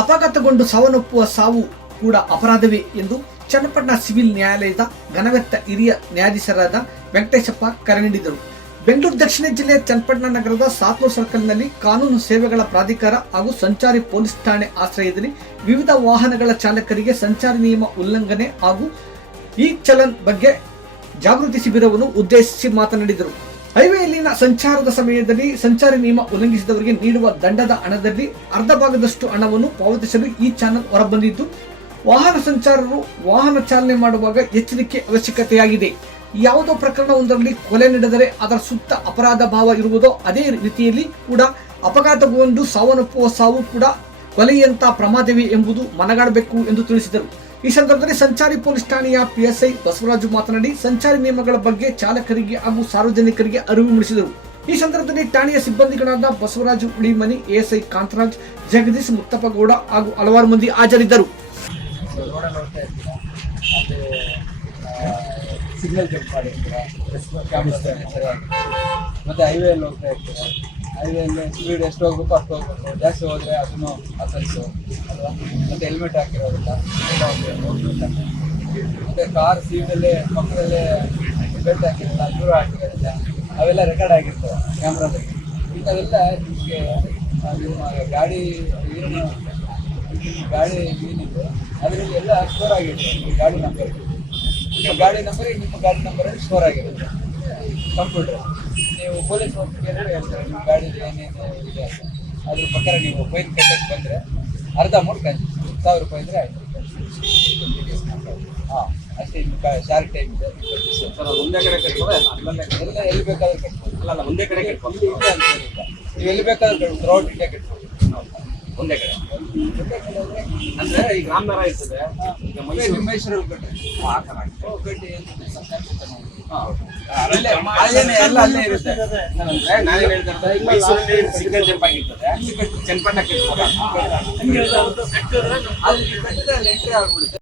ಅಪಘಾತಗೊಂಡು ಸಾವನ್ನಪ್ಪುವ ಸಾವು ಕೂಡ ಅಪರಾಧವೇ ಎಂದು ಚನ್ನಪಟ್ಟಣ ಸಿವಿಲ್ ನ್ಯಾಯಾಲಯದ ಘನವೆತ್ತ ಹಿರಿಯ ನ್ಯಾಯಾಧೀಶರಾದ ವೆಂಕಟೇಶಪ್ಪ ಕರೆ ನೀಡಿದರು. ಬೆಂಗಳೂರು ದಕ್ಷಿಣ ಜಿಲ್ಲೆಯ ಚನ್ನಪಟ್ಟಣ ನಗರದ ಸಾತ್ನೂರು ಸರ್ಕಲ್ನಲ್ಲಿ ಕಾನೂನು ಸೇವೆಗಳ ಪ್ರಾಧಿಕಾರ ಹಾಗೂ ಸಂಚಾರಿ ಪೊಲೀಸ್ ಠಾಣೆ ಆಶ್ರಯದಲ್ಲಿ ವಿವಿಧ ವಾಹನಗಳ ಚಾಲಕರಿಗೆ ಸಂಚಾರಿ ನಿಯಮ ಉಲ್ಲಂಘನೆ ಹಾಗೂ ಇ ಚಲನ್ ಬಗ್ಗೆ ಜಾಗೃತಿ ಶಿಬಿರವನ್ನು ಉದ್ದೇಶಿಸಿ ಮಾತನಾಡಿದರು. ಹೈವೇಯಲ್ಲಿನ ಸಂಚಾರದ ಸಮಯದಲ್ಲಿ ಸಂಚಾರಿ ನಿಯಮ ಉಲ್ಲಂಘಿಸಿದವರಿಗೆ ನೀಡುವ ದಂಡದ ಹಣದಲ್ಲಿ ಅರ್ಧ ಭಾಗದಷ್ಟು ಹಣವನ್ನು ಪಾವತಿಸಲು ಈ ಚಾನಲ್ ಹೊರಬಂದಿದ್ದು, ವಾಹನ ಸಂಚಾರರು ವಾಹನ ಚಾಲನೆ ಮಾಡುವಾಗ ಎಚ್ಚರಿಕೆ ಅವಶ್ಯಕತೆಯಾಗಿದೆ. ಯಾವುದೋ ಪ್ರಕರಣವೊಂದರಲ್ಲಿ ಕೊಲೆ ನಡೆದರೆ ಅದರ ಸುತ್ತ ಅಪರಾಧ ಭಾವ ಇರುವುದೋ ಅದೇ ರೀತಿಯಲ್ಲಿ ಕೂಡ ಅಪಘಾತಗೊಂಡು ಸಾವನ್ನಪ್ಪುವ ಸಾವು ಕೂಡ ಕೊಲೆಯಂತ ಪ್ರಮಾದವೇ ಎಂಬುದು ಮನಗಾಡಬೇಕು ಎಂದು ತಿಳಿಸಿದರು. ಈ ಸಂದರ್ಭದಲ್ಲಿ ಸಂಚಾರಿ ಪೊಲೀಸ್ ಠಾಣೆಯ PSI ಬಸವರಾಜು ಮಾತನಾಡಿ ಸಂಚಾರಿ ನಿಯಮಗಳ ಬಗ್ಗೆ ಚಾಲಕರಿಗೆ ಹಾಗೂ ಸಾರ್ವಜನಿಕರಿಗೆ ಅರಿವು ಮೂಡಿಸಿದರು. ಈ ಸಂದರ್ಭದಲ್ಲಿ ಠಾಣೆಯ ಸಿಬ್ಬಂದಿಗಳಾದ ಬಸವರಾಜು ಉಳಿಮನಿ, ASI ಕಾಂತರಾಜ್, ಜಗದೀಶ್, ಮುತ್ತಪ್ಪಗೌಡ ಹಾಗೂ ಹಲವಾರು ಮಂದಿ ಹಾಜರಿದ್ದರು. ಸಿಗ್ನಲ್ ಜಂಪ್ ಮಾಡಿರ್ತೀರಾ, ಮತ್ತೆ ಹೈವೇಯಲ್ಲಿ ಹೋಗ್ತಾ ಇರ್ತೀರಾ, ಹೈವೇಯಲ್ಲಿ ಸ್ಪೀಡ್ ಎಷ್ಟು ಹೋಗ್ಬೇಕು ಅಷ್ಟು ಹೋಗ್ಬೇಕು, ಜಾಸ್ತಿ ಹೋದರೆ ಅದನ್ನು ಅಸಲ್ಸು ಅಲ್ವಾ, ಮತ್ತೆ ಹೆಲ್ಮೆಟ್ ಹಾಕಿರೋದಿಲ್ಲ, ಮತ್ತೆ ಕಾರ್ ಸೀಟಲ್ಲೇ ಪಕ್ಕದಲ್ಲೇ ಬೆಲ್ಟ್ ಹಾಕಿರಲ್ಲ, ದೂರ ಹಾಕಿರೋದಿಲ್ಲ, ಅವೆಲ್ಲ ರೆಕಾರ್ಡ್ ಆಗಿರ್ತವೆ ಕ್ಯಾಮ್ರಾದಲ್ಲಿ. ಇಂಥವೆಲ್ಲ ನಿಮಗೆ ನಿಮ್ಮ ಗಾಡಿ ಏನಿದೆ ಅದರಲ್ಲಿ ಎಲ್ಲ ಸ್ಟೋರ್ ಆಗಿರುತ್ತೆ. ನಿಮ್ಮ ಗಾಡಿ ನಂಬರಲ್ಲಿ ಸ್ಟೋರ್ ಆಗಿರುತ್ತೆ ಕಂಪ್ಯೂಟರ್. ನೀವು ಪೊಲೀಸ್ ಕೇಳಿದ್ರೆ ಹೇಳ್ತಾರೆ ನಿಮ್ಮ ಗಾಡಿಯಲ್ಲಿ ಏನೇನು ಇದೆ ಅದ್ರ ಪ್ರಕಾರ ನೀವು ಫೈನ್ ಕಟ್ಟಕ್ಕೆ ಬಂದರೆ ಅರ್ಧ ಅಮೌಂಟ್ ಕನ್ಸಿಸ್ಟು, 1000 ರೂಪಾಯಿ ಇದ್ರೆ ಆಯಿತು. ಹಾಂ, ಅಷ್ಟೇ. ನಿಮ್ಗೆ ಶಾರ್ಟ್ ಟೈಮ್ ಇದೆ ಸರ್. ಅದು ಒಂದೇ ಕಡೆ ಕಟ್ಬೋದು, ಎಲ್ಲ ಎಲ್ಲಿ ಬೇಕಾದ್ರೂ ಕಟ್ಬೋದು. ಅಲ್ಲ ಒಂದೇ ಕಡೆ ಕಟ್ಬೋದು, ಇಲ್ಲ ಅಂತ ಏನಿಲ್ಲ, ನೀವು ಎಲ್ಲಿ ಬೇಕಾದ್ರೂ ಕಟ್ಬೋದು, ಥ್ರೂಔಟ್ ಇಂಡಿಯಾ ಕಟ್ಬೋದು ಒಂದೇ ಕಡೆ. ಅಂದ್ರೆ ಈಗ ರಾಮನಗರ ಇರ್ತದೆ, ಈಗ ಮೈಸೂರಲ್ಲಿ ಕಟ್ಟಿ ಎಲ್ಲ ಅಲ್ಲೇ ಇರುತ್ತೆ. ನಾನೇ ಹೇಳ್ತಾ ಇರೋದು ಮೈಸೂರಲ್ಲಿ ಸಿಗ್ನಲ್ ಜಂಪ್ ಆಗಿರ್ತದೆ, ಚನ್ನಪಟ್ಟಣ ಕಟ್ಬೋದು. ಅಲ್ಲಿ ಎಂಟ್ರಿ ಆಗ್ಬಿಡುತ್ತೆ.